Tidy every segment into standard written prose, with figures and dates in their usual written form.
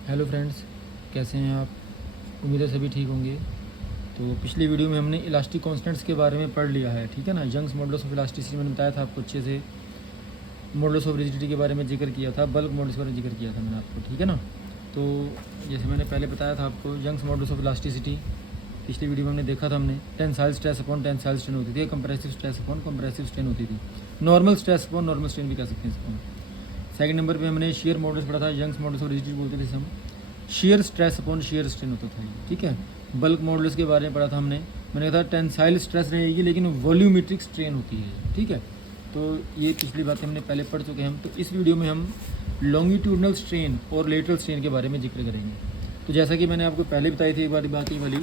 Hello friends, कैसे हैं आप? उम्मीद है सभी ठीक होंगे। तो पिछली वीडियो में हमने इलास्टिक कांस्टेंट्स के बारे में पढ़ लिया है, ठीक है ना। यंग्स मॉडल्स ऑफ इलास्टिसिटी मैंने बताया था आपको अच्छे से। मॉडल्स ऑफ रिजिडिटी के बारे में जिक्र किया था, बल्क मॉडल्स के बारे में जिक्र किया था मैंने आपको, ठीक है ना। तो जैसे मैंने पहले बताया था आपको, यंग्स मॉडल्स ऑफ इलास्टिसिटी पिछली वीडियो में हमने देखा था। हमने tensile stress upon tensile strain होती थी, compressive stress upon compressive strain होती थी, normal stress upon normal strain भी कह सकते हैं इसको। सेकंड नंबर पे हमने शेयर मॉडल्स पढ़ा था, यंग्स मॉडल्स ऑफ रिजिडिटी बोलते थे इसे हम। Shear stress upon shear strain होता था ये, ठीक है। बल्क मॉडल्स के बारे में पढ़ा था हमने। मैंने कहा था टेंसाइल स्ट्रेस रहेगी लेकिन वॉल्यूमेट्रिक स्ट्रेन होती है, ठीक है। तो ये पिछली बातें हमने पहले पढ़ चुके हैं हम। तो इस वीडियो में हम लॉन्गिट्यूडनल स्ट्रेन और लेटरल स्ट्रेन के बारे में जिक्र करेंगे। तो जैसा कि मैंने आपको पहले बताई थी एक बात ये वाली,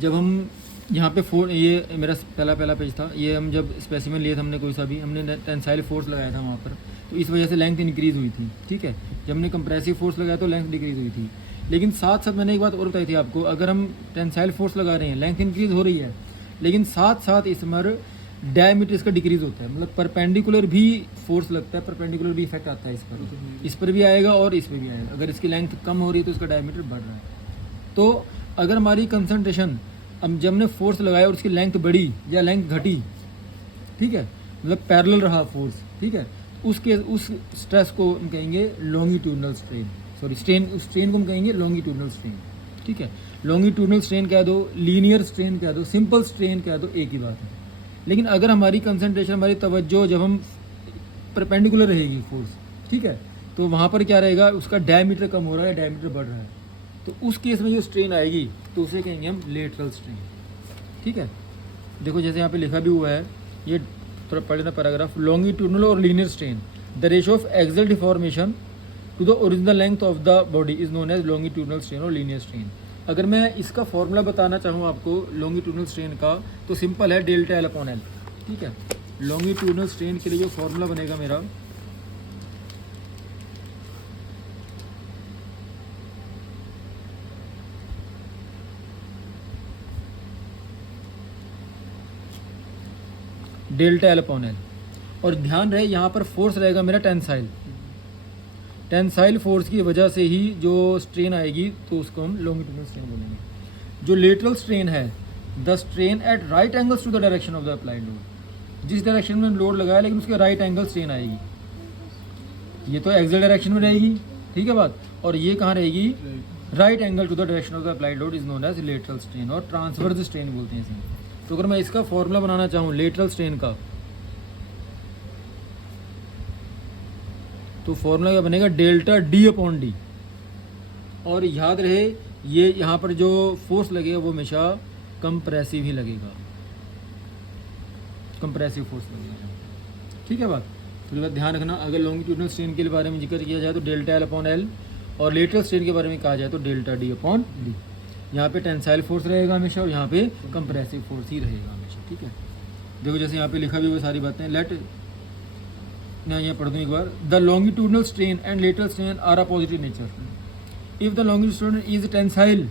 जब हम यहाँ पे ये मेरा पहला पेज था, ये हम जब स्पेसिमेन लिए थे हमने कोई सा भी, हमने टेंसाइल फोर्स लगाया था वहाँ पर, तो इस वजह से लेंथ इंक्रीज़ हुई थी, ठीक है। जब हमने कंप्रेसिव फोर्स लगाया तो लेंथ डिक्रीज़ हुई थी। लेकिन साथ साथ मैंने एक बात और बताई थी आपको, अगर हम टेंसाइल फोर्स लगा रहे हैं, लेंथ इंक्रीज़ हो रही है, लेकिन साथ साथ इस पर डायमीटर इसका डिक्रीज़ होता है, मतलब परपेंडिकुलर भी फोर्स लगता है, परपेंडिकुलर भी इफेक्ट आता है इस पर भी आएगा और इस पर भी आएगा। अगर इसकी लेंथ कम हो रही है तो इसका डायमीटर बढ़ रहा है। तो अगर हमारी कंसंट्रेशन, अब जब हमने फोर्स लगाया और उसकी लेंथ बढ़ी या लेंथ घटी, ठीक है, मतलब पैरेलल रहा फोर्स, ठीक है, उस स्ट्रेस को हम कहेंगे लॉन्गिट्यूडनल स्ट्रेन, सॉरी स्ट्रेन, उस स्ट्रेन को हम कहेंगे लॉन्गिट्यूडनल स्ट्रेन, ठीक है। लॉन्गिट्यूडनल स्ट्रेन कह दो, लीनियर स्ट्रेन कह दो, सिंपल स्ट्रेन कह दो, एक ही बात है। लेकिन अगर हमारी कंसंट्रेशन, हमारी तवज्जो जब हम परपेंडिकुलर रहेगी फोर्स, ठीक है, तो वहाँ पर क्या रहेगा, उसका डायमीटर कम हो रहा है, डायमीटर बढ़ रहा है, तो उस केस में जो स्ट्रेन आएगी तो उसे कहेंगे हम लेटरल स्ट्रेन, ठीक है। देखो जैसे यहाँ पे लिखा भी हुआ है, ये थोड़ा पढ़ लेना पैराग्राफ। लॉन्गिट्यूडनल और linear strain, the ratio of axial deformation to the original length of the body is known as longitudinal strain और लीनियर स्ट्रेन। अगर मैं इसका फॉर्मूला बताना चाहूँ आपको लॉन्गिट्यूडनल स्ट्रेन का, तो सिंपल है, डेल्टा एल अपॉन एल, ठीक है। लॉन्गिट्यूडनल स्ट्रेन के लिए जो फॉर्मूला बनेगा मेरा, डेल्टा एल अपॉन एल, और ध्यान रहे यहाँ पर फोर्स रहेगा मेरा टेंसाइल, टेंसाइल फोर्स की वजह से ही जो स्ट्रेन आएगी तो उसको हम लॉन्गिट्यूडनल स्ट्रेन बोलेंगे। जो लेटरल स्ट्रेन है, the strain at right angles to the direction of the applied load, जिस डायरेक्शन में लोड लगाया लेकिन उसके राइट एंगल स्ट्रेन आएगी। ये तो एक्सियल डायरेक्शन में रहेगी, ठीक है बात, और ये कहाँ रहेगी, right angle to the direction of the applied load is known as lateral strain और ट्रांसवर्स स्ट्रेन बोलते हैं इसे। तो अगर मैं इसका फॉर्मूला बनाना चाहूँ लेटरल स्ट्रेन का, तो फॉर्मूला क्या बनेगा, डेल्टा डी अपॉन डी। और याद रहे ये यहाँ पर जो फोर्स लगेगा वो हमेशा कंप्रेसिव ही लगेगा, कंप्रेसिव फोर्स लगेगा, ठीक है बात। तो बात ध्यान रखना, अगर लॉन्गिट्यूडनल स्ट्रेन के बारे में जिक्र किया जाए तो डेल्टा एल अपॉन एल, और लेटरल स्ट्रेन के बारे में कहा जाए तो डेल्टा डी अपॉन डी। यहाँ पे टेंसाइल फोर्स रहेगा हमेशा और यहाँ पे कंप्रेसिव फोर्स ही रहेगा हमेशा, ठीक है। देखो जैसे यहाँ पे लिखा भी हुआ सारी बातें, लेट मैं यहाँ पढ़ दूँ एक बार, the longitudinal strain and lateral strain are a positive nature if the longitudinal is tensile,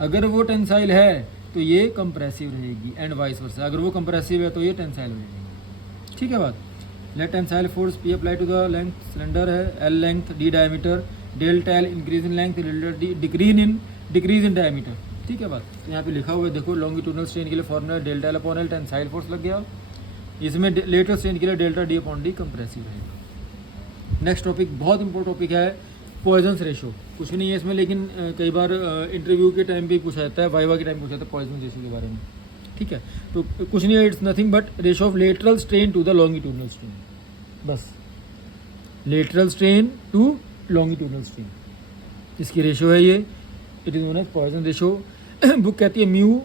अगर वो टेंसाइल है तो ये कंप्रेसिव रहेगी, एंड वाइस वर्सा, अगर वो कंप्रेसिव है तो ये टेंसाइल रहेगी, ठीक है बात। Let tensile force P apply to the length, cylinder है L length, D diameter, delta L increase in length, delta D decrease in diameter, ठीक है बात। तो यहाँ पे लिखा हुआ है, देखो लॉन्गिट्यूडनल स्ट्रेन के लिए formula delta L upon L, tensile force लग गया, इसमें लेटरल स्ट्रेन के लिए delta D upon D compressive रहेगा। नेक्स्ट टॉपिक बहुत इंपॉर्टेंट टॉपिक है, पॉइजन्स रेशो। कुछ नहीं है इसमें, लेकिन कई बार इंटरव्यू के टाइम पे पूछा जाता है, वाइवा के टाइम पूछा जाता है पॉइजन्स रेशो के बारे में, ठीक है। तो कुछ नहीं है, it's nothing but ratio of lateral strain to the longitudinal strain, बस lateral strain to longitudinal strain, इसकी रेशो है ये, it is known as Poisson ratio. Book कहती है म्यू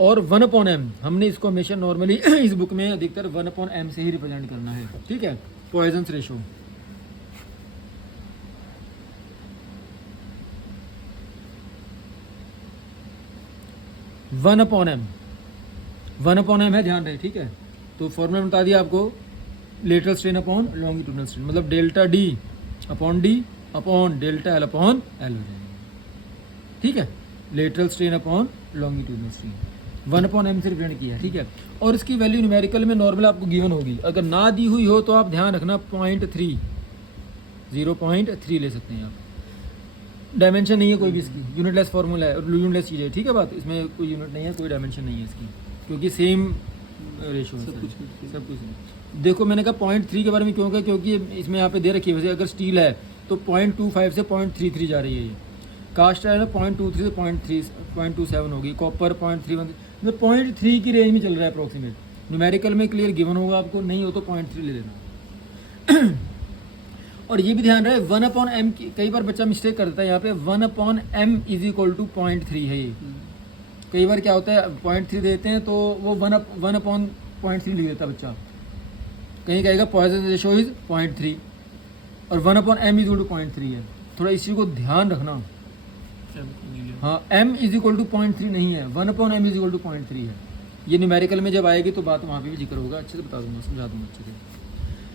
और 1/m, हमने इसको हमेशा नॉर्मली इस बुक में अधिकतर 1/m से ही रिप्रेजेंट करना है, ठीक है। Poisson's ratio, one upon m है, ध्यान रहे, ठीक है। तो फॉर्मूला बता दिया आपको, lateral strain upon longitudinal strain, मतलब delta D upon delta L upon L हो जाएगा, ठीक है। Lateral strain upon longitudinal strain 1/m से रिप्रेजेंट किया है, ठीक है। और इसकी वैल्यू न्यूमेरिकल में नॉर्मल आपको गिवन होगी, अगर ना दी हुई हो तो आप ध्यान रखना 0.3, 0.3 ले सकते हैं आप। डायमेंशन नहीं है कोई भी इसकी, यूनिटलेस फार्मूला है और यूनिटलेस चीज़ है, ठीक है बात, इसमें कोई यूनिट नहीं है, कोई डायमेंशन नहीं है इसकी, क्योंकि सेम रेशो है सब कुछ। देखो मैंने कहा 0.3 के बारे में क्यों कहा, क्योंकि इसमें यहाँ पे दे रखी है, वैसे अगर स्टील है तो 0.25 से 0.33 जा रही है ये, कास्ट आयरन 0.23 से 0.27 होगी, कॉपर 0.31, मतलब 0.3 की रेंज में चल रहा है अप्रोक्सीमेट। न्यूमेरिकल में क्लियर गिवन होगा आपको, नहीं हो तो 0.3 ले लेना। और ये भी ध्यान रहे 1/m की, कई बार बच्चा मिस्टेक करता है यहाँ पे, 1/m इज इक्वल टू 0.3 है ये। कई बार क्या होता है 0.3 देते हैं तो वो 1/0.3 लिख देता है बच्चा, कहीं कहेगा पॉइजन रेशो इज 0.3 और 1/m इज इक्वल टू 0.3 है। थोड़ा इस चीज़ को ध्यान रखना। हाँ, m इज इक्वल टू 0.3 नहीं है, 1/m इज इक्वल टू 0.3 है। ये न्यूमेरिकल में जब आएगी तो बात वहाँ पे भी जिक्र होगा, अच्छे से बता दूंगा, समझा दूंगा अच्छे से।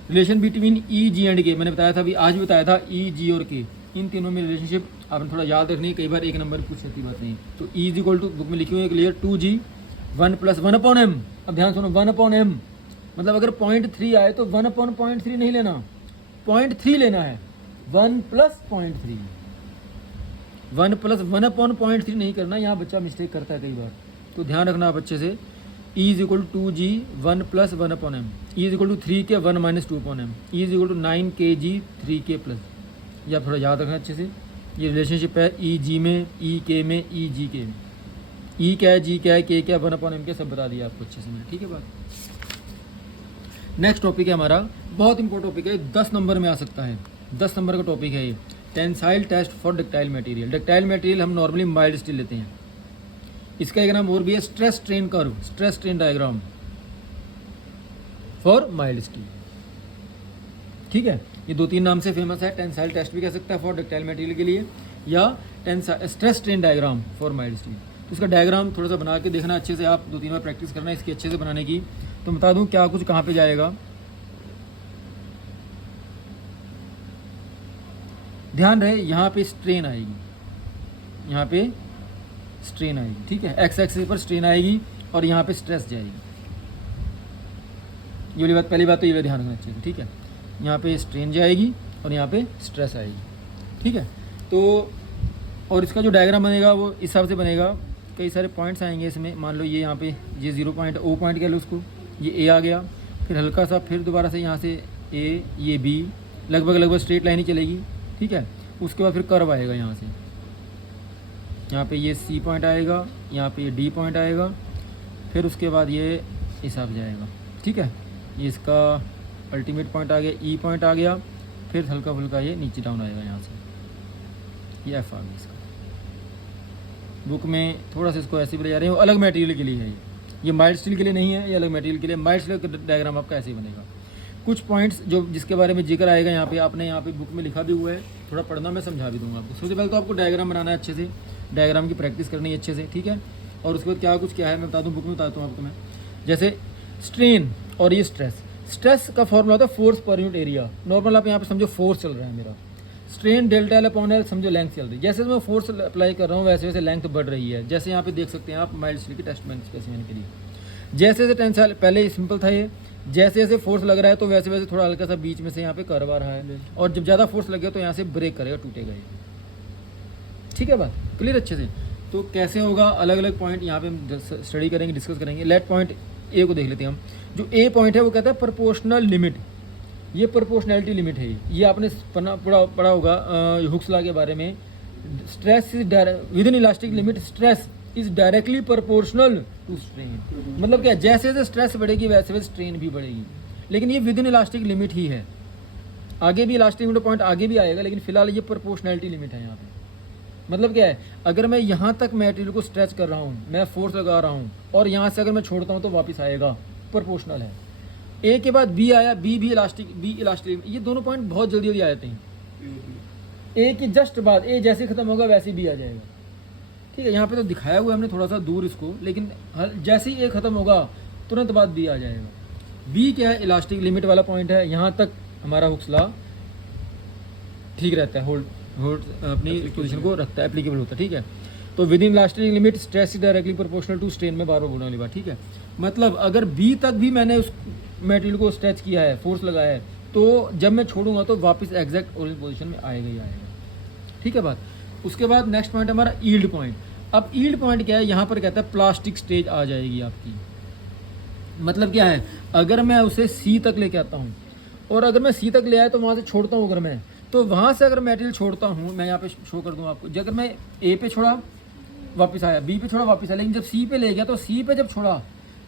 Relation between E G and K, मैंने बताया था अभी, आज भी बताया था ई जी और के, इन तीनों में रिलेशनशिप आपने थोड़ा याद रखनी है, कई बार एक नंबर पूछ सकती बात नहीं। तो E is equal to, book में लिखी हुई है क्लियर, 2g 1 + 1/m। अब ध्यान सुनो, 1/m मतलब अगर 0.3 आए तो 1/0.3 नहीं लेना, 0.3 लेना है, 1 + 0.3, 1 + 1/0.3 नहीं करना। यहाँ बच्चा मिस्टेक करता है कई बार, तो ध्यान रखना आप अच्छे से। E is equal to 2g 1 + 1/m, E is equal to 3k 1 - 2/m, E is equal to 9kg 3k+। ये आप थोड़ा याद रखना अच्छे से। ये रिलेशनशिप है ई जी में, ई के में, ई जी के में। ई क्या है, जी क्या है, के क्या, 1/m क्या, सब बता दिया आपको अच्छे से मैंने, ठीक है बात। नेक्स्ट टॉपिक है हमारा, बहुत इंपॉर्टेंट टॉपिक है, 10 नंबर में आ सकता है, 10 नंबर का टॉपिक है ये, tensile test for ductile material. Ductile material हम नॉर्मली माइल्ड स्टील लेते हैं, इसका एक नाम और भी है stress strain curve, stress strain diagram for mild steel, ठीक है। ये 2-3 नाम से फेमस है, टेंसाइल टेस्ट भी कह सकता है फॉर डक्टाइल मटेरियल के लिए, या stress strain diagram for mild steel. तो इसका डायग्राम थोड़ा सा बना के देखना अच्छे से, आप 2-3 बार प्रैक्टिस करना इसकी अच्छे से बनाने की। तो बता दूं क्या कुछ कहाँ पे जाएगा, ध्यान रहे, यहाँ पे स्ट्रेन आएगी, यहाँ पे स्ट्रेन आएगी, ठीक है, एक्स एक्सिस पर स्ट्रेन आएगी और यहाँ पे स्ट्रेस जाएगी। ये वाली बात, पहली बात तो ये ध्यान रखना चाहिए, ठीक है। यहाँ पे स्ट्रेन जाएगी और यहाँ पे स्ट्रेस आएगी, ठीक है। तो और इसका जो डायग्राम बनेगा वो इस हिसाब से बनेगा, कई सारे पॉइंट्स आएंगे इसमें। मान लो ये यहाँ पे ये 0 पॉइंट, ओ पॉइंट कह लो उसको, ये ए आ गया, फिर हल्का सा, फिर दोबारा से यहाँ से ए, ये बी, लगभग स्ट्रेट लाइन ही चलेगी, ठीक है। उसके बाद फिर कर्व आएगा यहाँ से, यहाँ पे ये सी पॉइंट आएगा, यहाँ पे ये डी पॉइंट आएगा, फिर उसके बाद ये हिसाब जाएगा, ठीक है। ये इसका अल्टीमेट पॉइंट आ गया, ई पॉइंट आ गया, फिर हल्का फुल्का ये नीचे डाउन आएगा यहाँ से, ये एफ आ गया इसका। बुक में थोड़ा सा इसको ऐसे भी ले जा रहे हैं, वो अलग मटेरियल के लिए है, ये माइल्ड स्टील के लिए नहीं है, ये अलग मटेरियल के लिए। माइल्ड स्टील का डायग्राम आपका ऐसे ही बनेगा। कुछ पॉइंट्स जो जिसके बारे में जिक्र आएगा यहाँ पे, आपने यहाँ पे बुक में लिखा भी हुआ है, थोड़ा पढ़ना, मैं समझा भी दूंगा आपको। सबसे पहले तो आपको डायग्राम बनाना है अच्छे से, डायग्राम की प्रैक्टिस करनी है अच्छे से, ठीक है। और उसके बाद क्या कुछ क्या है मैं बता दूँ, बुक में बताता हूँ आपको मैं। जैसे स्ट्रेन और ये स्ट्रेस, स्ट्रेस का फॉर्मूला होता है force per unit area. Normal आप यहाँ पे समझो फोर्स चल रहा है मेरा, strain delta L upon L समझो लेंथ चल रही है। जैसे मैं फोर्स अप्लाई कर रहा हूँ वैसे वैसे लेंथ बढ़ रही है। जैसे यहाँ पे देख सकते हैं आप माइल्ड स्टील की टेस्ट मैन स्पेसिमेन के लिए, जैसे जैसे टेंसाइल, पहले सिंपल था ये, जैसे जैसे फोर्स लग रहा है तो वैसे वैसे थोड़ा हल्का सा बीच में से यहाँ पे कर्व आ रहा है, और जब ज़्यादा फोर्स लगे तो यहाँ से ब्रेक करेगा, टूटेगा ये, ठीक है बात क्लियर अच्छे से। तो कैसे होगा, अलग अलग पॉइंट यहाँ पे हम स्टडी करेंगे, डिस्कस करेंगे। लेट पॉइंट ए को देख लेते हैं हम। जो ए पॉइंट है वो कहता है प्रोपोर्शनल लिमिट, ये प्रोपोर्शनैलिटी लिमिट है। ये आपने पढ़ा होगा हुक्स लॉ के बारे में, stress is within elastic limit stress is directly proportional to strain. मतलब क्या, जैसे जैसे स्ट्रेस बढ़ेगी वैसे वैसे स्ट्रेन भी बढ़ेगी, लेकिन ये विद इन इलास्टिक लिमिट ही है। आगे भी इलास्टिक लिमिट पॉइंट आगे भी आएगा, लेकिन फिलहाल ये प्रोपोर्शनैलिटी लिमिट है यहाँ पे। मतलब क्या है, अगर मैं यहाँ तक मटेरियल को स्ट्रेच कर रहा हूँ, मैं फोर्स लगा रहा हूँ, और यहाँ से अगर मैं छोड़ता हूँ तो वापस आएगा, प्रोपोर्शनल है। ए के बाद बी आया, बी इलास्टिक, ये दोनों पॉइंट बहुत जल्दी जल्दी आ जाते हैं। ए के जस्ट बाद, ए जैसे खत्म होगा वैसे बी आ जाएगा, ठीक है। यहाँ पे तो दिखाया हुआ है हमने थोड़ा सा दूर इसको, लेकिन जैसे ही ए खत्म होगा तुरंत बाद बी आ जाएगा। बी क्या है, इलास्टिक लिमिट वाला पॉइंट है, यहाँ तक हमारा हुक्स लॉ ठीक रहता है, होल्ड अपनी पोजीशन को रखता है, एप्लीकेबल होता है, ठीक है। तो within elastic limit stress is directly proportional to strain में, बार बार बोलने वाली बात, ठीक है। मतलब अगर बी तक भी मैंने उस मटेरियल को स्ट्रेच किया है, फोर्स लगाया है, तो जब मैं छोड़ूंगा तो वापस एग्जैक्ट ओरिजिनल पोजीशन में आएगा ही आएगा। ठीक है बात। उसके बाद नेक्स्ट पॉइंट हमारा यील्ड पॉइंट। अब यील्ड पॉइंट क्या है, यहाँ पर कहता है प्लास्टिक स्टेज आ जाएगी आपकी। मतलब क्या है, अगर मैं उसे सी तक लेके आता हूँ और अगर मैं सी तक ले आया तो वहाँ से छोड़ता हूँ, अगर मैं तो वहाँ से अगर मटेरियल छोड़ता हूँ, मैं यहाँ पे शो कर दूँ आपको, अगर मैं ए पे छोड़ा वापस आया, बी पे छोड़ा वापस आया, लेकिन जब सी पे ले गया तो सी पे जब छोड़ा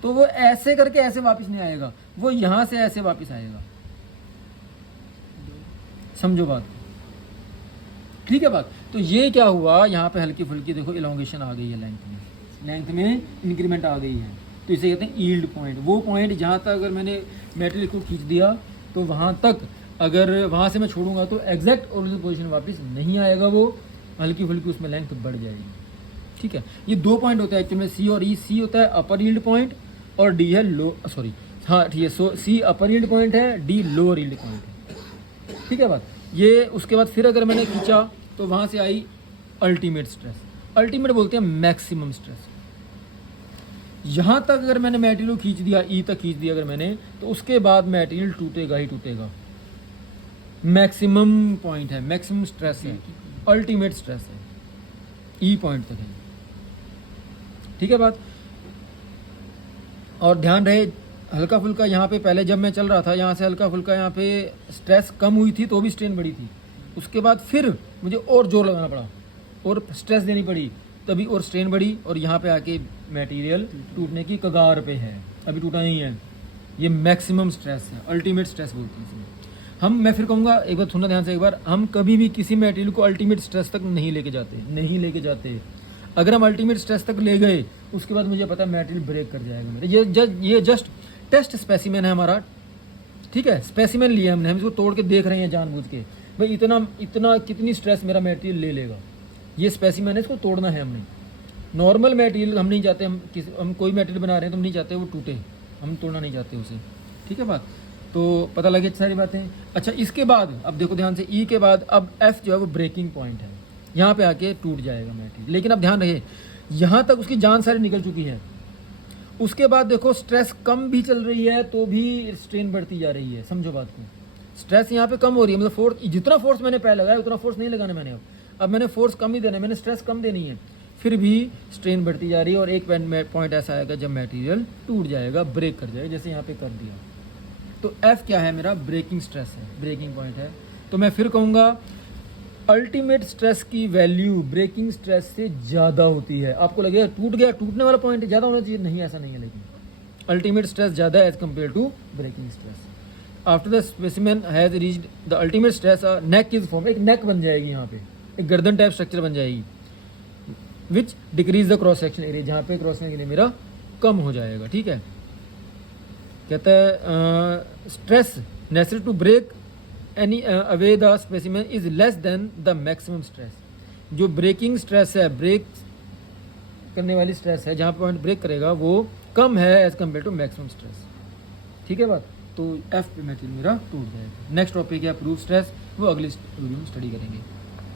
तो वो ऐसे करके ऐसे वापस नहीं आएगा, वो यहाँ से ऐसे वापस आएगा। समझो बात, ठीक है बात। तो ये क्या हुआ, यहाँ पे हल्की फुल्की देखो इलोंगेशन आ गई है, लेंथ में इंक्रीमेंट आ गई है। तो इसे कहते हैं यील्ड पॉइंट। वो पॉइंट जहाँ तक अगर मैंने मेटेरियल को खींच दिया तो वहाँ तक, अगर वहाँ से मैं छोड़ूंगा तो एग्जैक्ट ओरिजिनल पोजीशन वापस नहीं आएगा, वो हल्की फुल्की उसमें लेंथ बढ़ जाएगी। ठीक है, ये 2 पॉइंट होता है एक्चुअली में, सी और ई। सी होता है अपर यील्ड पॉइंट और डी है लो, सॉरी हाँ ठीक है, सो सी अपर यील्ड पॉइंट है, डी लोअर यील्ड पॉइंट है। ठीक है बात। ये उसके बाद फिर अगर मैंने खींचा तो वहाँ से आई अल्टीमेट स्ट्रेस। अल्टीमेट बोलते हैं मैक्सिमम स्ट्रेस। यहाँ तक अगर मैंने मटेरियल खींच दिया, ई तक खींच दिया अगर मैंने, तो उसके बाद मटेरियल टूटेगा ही टूटेगा। मैक्सिमम पॉइंट है, मैक्सिमम स्ट्रेस है, अल्टीमेट स्ट्रेस है, ई पॉइंट तक है। ठीक है बात। और ध्यान रहे हल्का फुल्का यहाँ पे, पहले जब मैं चल रहा था यहाँ से हल्का फुल्का यहाँ पे स्ट्रेस कम हुई थी तो भी स्ट्रेन बढ़ी थी, उसके बाद फिर मुझे और जोर लगाना पड़ा और स्ट्रेस देनी पड़ी, तभी और स्ट्रेन बढ़ी, और यहाँ पे आके मटेरियल टूटने की कगार पे है, अभी टूटा नहीं है। ये मैक्सिमम स्ट्रेस है, अल्टीमेट स्ट्रेस बोलते हैं इसे। मैं फिर कहूँगा, एक बार सुनना ध्यान से एक बार, हम कभी भी किसी मटेरियल को अल्टीमेट स्ट्रेस तक नहीं लेके जाते। अगर हम अल्टीमेट स्ट्रेस तक ले गए उसके बाद मुझे पता है मटेरियल ब्रेक कर जाएगा मेरा। ये जस्ट टेस्ट स्पेसिमेन है हमारा। ठीक है, स्पेसिमेन लिया हमने, हम इसको तोड़ के देख रहे हैं जानबूझ के, भाई इतना कितनी स्ट्रेस मेरा मटेरियल ले लेगा। ये स्पेसिमेन है, इसको तोड़ना है हमने। नॉर्मल मटेरियल हम नहीं चाहते, हम कोई मटेरियल बना रहे हैं तो हम नहीं चाहते वो टूटे, हम तोड़ना नहीं चाहते उसे। ठीक है बात। तो पता लगे सारी बातें। अच्छा, इसके बाद अब देखो ध्यान से, ई के बाद अब एफ जो है वो ब्रेकिंग पॉइंट है, यहाँ पे आके टूट जाएगा मटेरियल। लेकिन अब ध्यान रहे, यहाँ तक उसकी जान सारी निकल चुकी है। उसके बाद देखो स्ट्रेस कम भी चल रही है तो भी स्ट्रेन बढ़ती जा रही है। समझो बात को, स्ट्रेस यहाँ पे कम हो रही है, मतलब फोर्स, जितना फोर्स मैंने पहले लगाया उतना फोर्स नहीं लगाना मैंने, अब मैंने फोर्स कम ही देना है, मैंने स्ट्रेस कम देनी है, फिर भी स्ट्रेन बढ़ती जा रही है। और एक पॉइंट ऐसा आएगा जब मटेरियल टूट जाएगा, ब्रेक कर जाएगा, जैसे यहाँ पे कर दिया। तो एफ क्या है मेरा, ब्रेकिंग स्ट्रेस है, ब्रेकिंग पॉइंट है। तो मैं फिर कहूँगा अल्टीमेट स्ट्रेस की वैल्यू ब्रेकिंग स्ट्रेस से ज़्यादा होती है। आपको लगेगा टूट गया, टूटने वाला पॉइंट ज़्यादा होना चाहिए, नहीं ऐसा नहीं है, लेकिन अल्टीमेट स्ट्रेस ज़्यादा है as compare to breaking stress. After the specimen has reached the ultimate stress, neck is form, एक नेक बन जाएगी यहाँ पे, एक गर्दन टाइप स्ट्रक्चर बन जाएगी, which decrease the cross section area, जहाँ पे क्रॉस सेक्शन एरिया मेरा कम हो जाएगा। ठीक है, कहता है stress necessary to break anyway the specimen is less than the maximum stress. जो ब्रेकिंग स्ट्रेस है, ब्रेक करने वाली स्ट्रेस है, जहाँ पॉइंट ब्रेक करेगा वो कम है as compare to maximum stress. ठीक है बात। तो एफ पे मटेरियल मेरा टूट जाएगा। नेक्स्ट टॉपिक है प्रूफ स्ट्रेस, वो अगली वीडियो में स्टडी करेंगे।